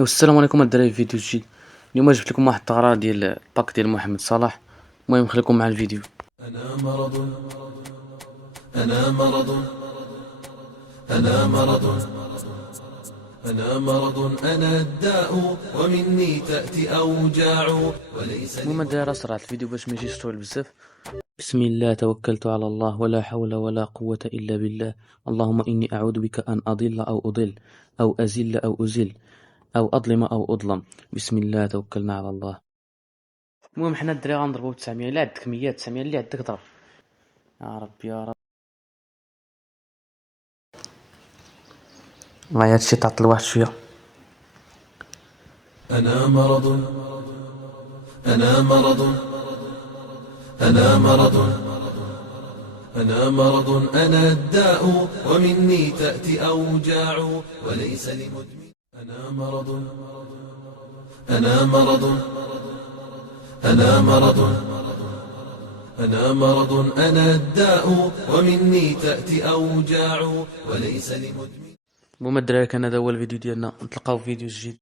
السلام عليكم الدراري، في فيديو جديد. اليوم جبت لكم واحد الثغرة ديال الباك ديال محمد صلاح. المهم خليكم مع الفيديو. أنا مرض أنا مرض أنا مرض أنا مرض أنا الداء ومني تأتي أوجاع وليس المهم الدراري اسرع الفيديو باش ما يجيش طويل بزاف. بسم الله توكلت على الله ولا حول ولا قوة إلا بالله. اللهم إني أعوذ بك أن أضل أو أضل أو أزل أو أزل أو أظلم أو أظلم. بسم الله توكلنا على الله. المهم حنا الدراري غنضربو ب 900. لا عندك 100 900 اللي عندك ضرب. يا رب يا رب. هادشي تعطل واحد شوية. أنا مرض أنا مرض أنا مرض أنا مرض أنا الداء ومني تأتي أوجاع وليس لمدمن أنا مرض أنا مرض أنا مرض أنا مرض أنا الداء ومني تأتي أوجاع وليس لمدمن. المهم الدراري كان هذا هو الفيديو ديالنا، نتلقاو في فيديو جديد.